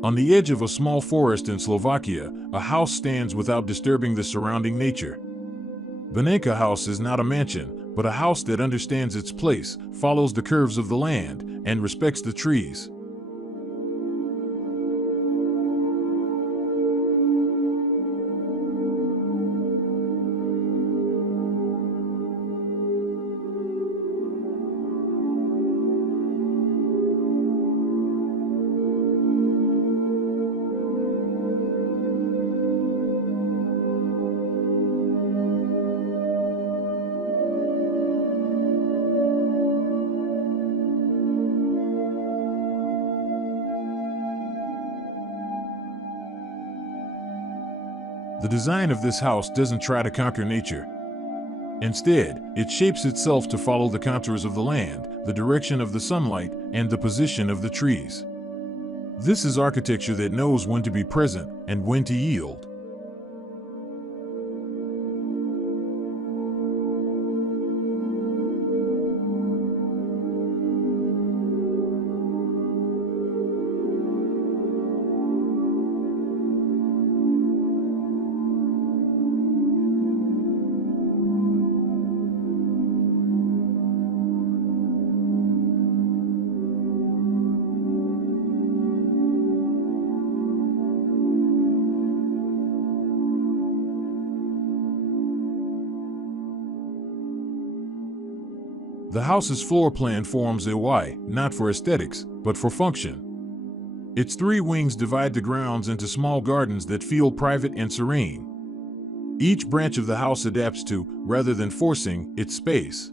On the edge of a small forest in Slovakia, a house stands without disturbing the surrounding nature. Banánka House is not a mansion, but a house that understands its place, follows the curves of the land, and respects the trees. The design of this house doesn't try to conquer nature. Instead, it shapes itself to follow the contours of the land, the direction of the sunlight, and the position of the trees. This is architecture that knows when to be present and when to yield. The house's floor plan forms a Y, not for aesthetics, but for function. Its three wings divide the grounds into small gardens that feel private and serene. Each branch of the house adapts to, rather than forcing, its space.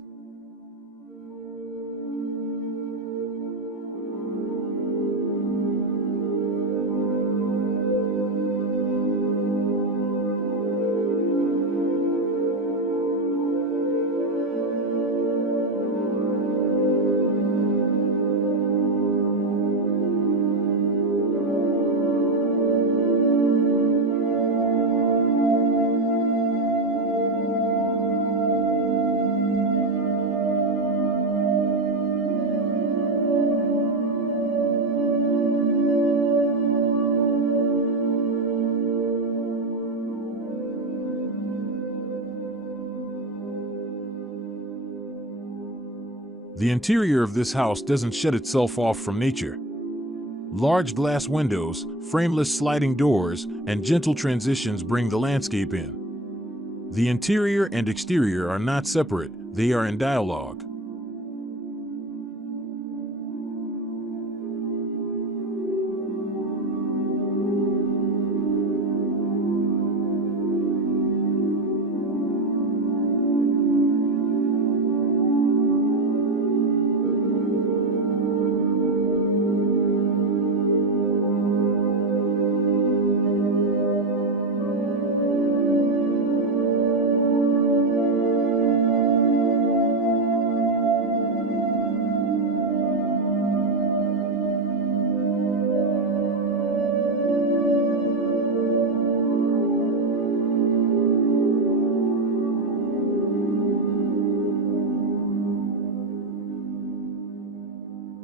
The interior of this house doesn't shut itself off from nature. Large glass windows, frameless sliding doors, and gentle transitions bring the landscape in. The interior and exterior are not separate, they are in dialogue.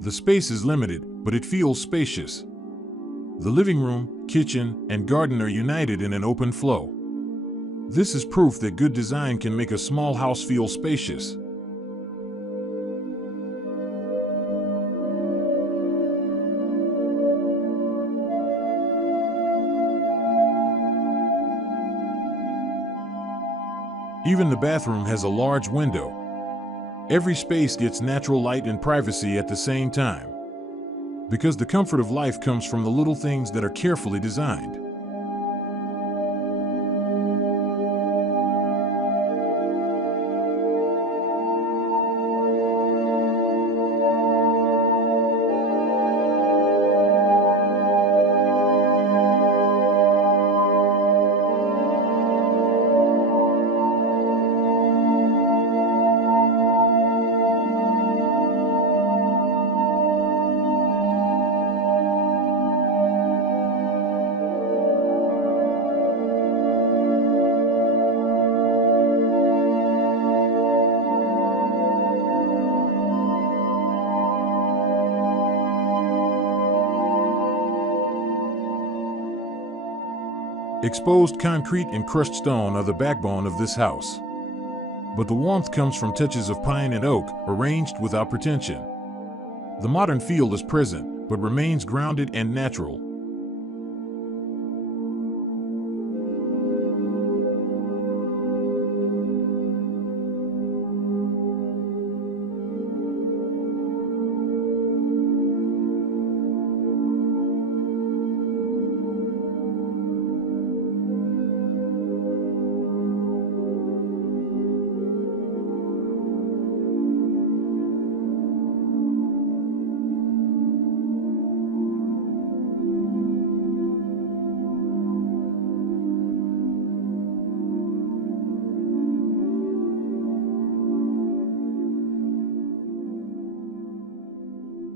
The space is limited, but it feels spacious. The living room, kitchen, and garden are united in an open flow. This is proof that good design can make a small house feel spacious. Even the bathroom has a large window. Every space gets natural light and privacy at the same time. Because the comfort of life comes from the little things that are carefully designed. Exposed concrete and crushed stone are the backbone of this house. But the warmth comes from touches of pine and oak, arranged without pretension. The modern feel is present, but remains grounded and natural.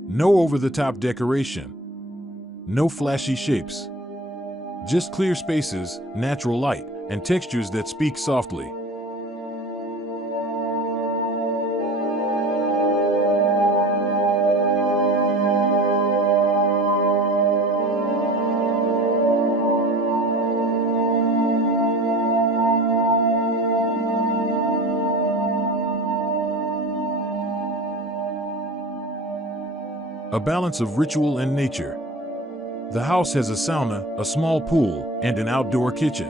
No over-the-top decoration. No flashy shapes. Just clear spaces, natural light, and textures that speak softly. A balance of ritual and nature. The house has a sauna, a small pool, and an outdoor kitchen.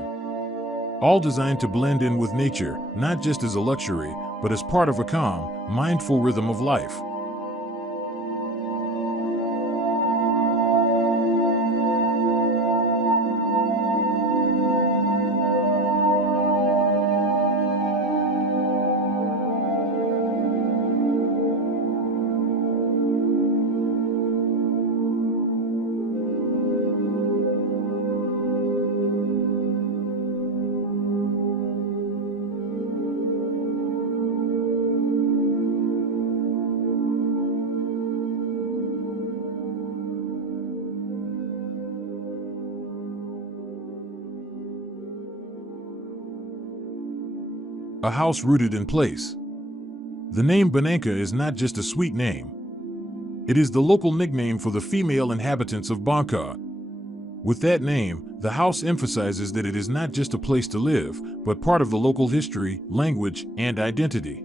All designed to blend in with nature, not just as a luxury, but as part of a calm, mindful rhythm of life. A house rooted in place. The name Banánka is not just a sweet name. It is the local nickname for the female inhabitants of Banka. With that name, the house emphasizes that it is not just a place to live, but part of the local history, language, and identity.